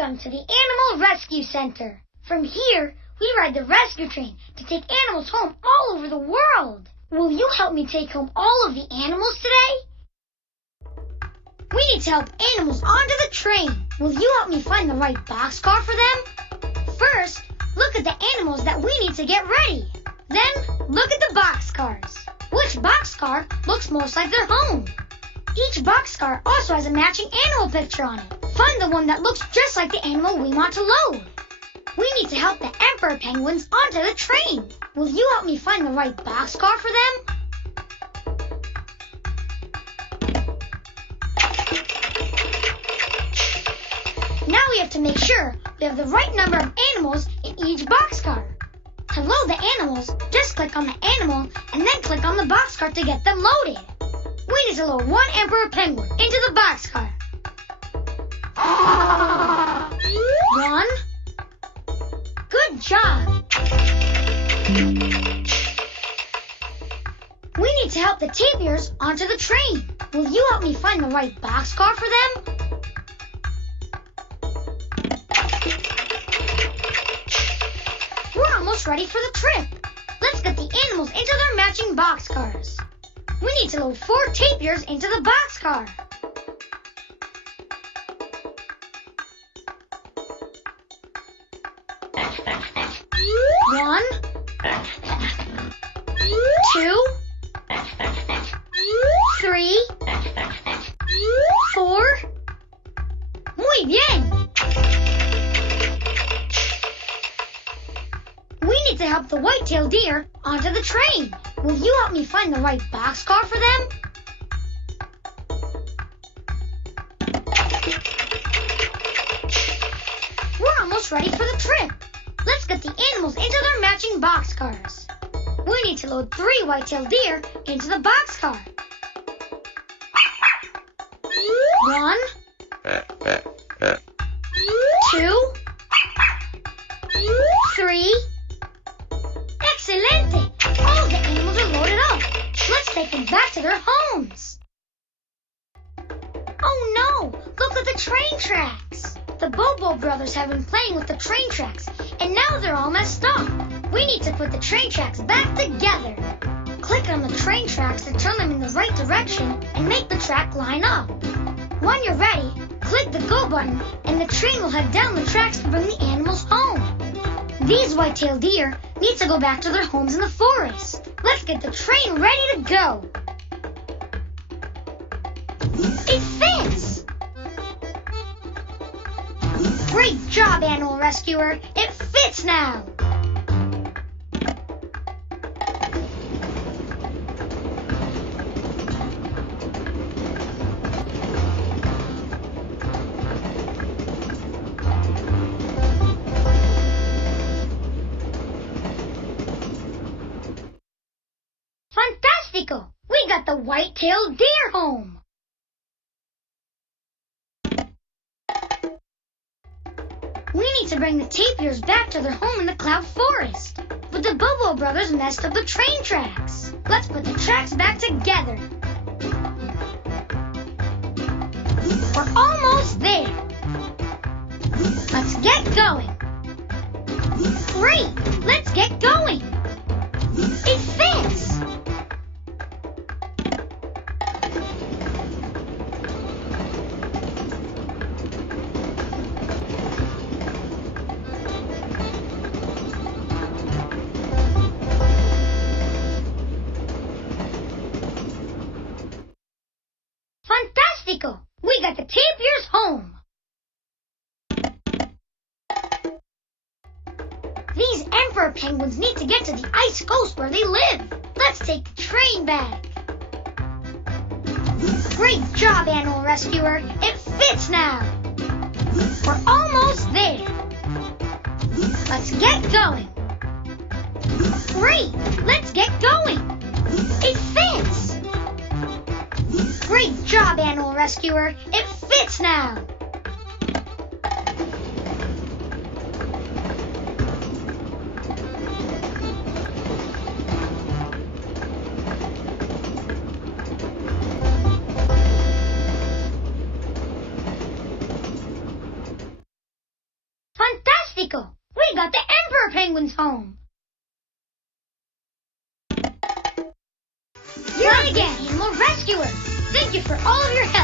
Welcome to the Animal Rescue Center. From here, we ride the rescue train to take animals home all over the world. Will you help me take home all of the animals today? We need to help animals onto the train. Will you help me find the right boxcar for them? First, look at the animals that we need to get ready. Then, look at the boxcars. Which boxcar looks most like their home? Each boxcar also has a matching animal picture on it. Find the one that looks just like the animal we want to load. We need to help the emperor penguins onto the train. Will you help me find the right boxcar for them? Now we have to make sure we have the right number of animals in each boxcar. To load the animals, just click on the animal and then click on the boxcar to get them loaded. We need to load one emperor penguin into the boxcar. 1. Good job. We need to help the tapirs onto the train. Will you help me find the right boxcar for them? We're almost ready for the trip. Let's get the animals into their matching boxcars. We need to load 4 tapirs into the boxcar. 1, 2, 3, 4. Muy bien. We need to help the white-tailed deer onto the train. Will you help me find the right boxcar for them? We're almost ready for the trip. Let's get the animals into their matching boxcars. We need to load 3 white-tailed deer into the boxcar. 1, 2, 3. Excelente! All the animals are loaded up. Let's take them back to their homes. Oh no! Look at the train tracks! The Bobo brothers have been playing with the train tracks, and now they're all messed up. We need to put the train tracks back together. Click on the train tracks to turn them in the right direction and make the track line up. When you're ready, click the go button and the train will head down the tracks to bring the animals home. These white-tailed deer need to go back to their homes in the forest. Let's get the train ready to go. It fits! Great job, Animal Rescuer! It fits now! Fantastico! We got the white-tailed deer home! We need to bring the tapirs back to their home in the cloud forest. But the Bobo brothers messed up the train tracks. Let's put the tracks back together. We're almost there. Let's get going. Great! Let's get going. It fits! Fantastico! We got the tapirs home! These emperor penguins need to get to the ice coast where they live. Let's take the train back. Great job, Animal Rescuer. It fits now. We're almost there. Let's get going. Great! Let's get going. It fits! Great job, Animal Rescuer. It fits now. Fantastico! We got the Emperor Penguins home! You're again, Animal Rescuer! Thank you for all of your help!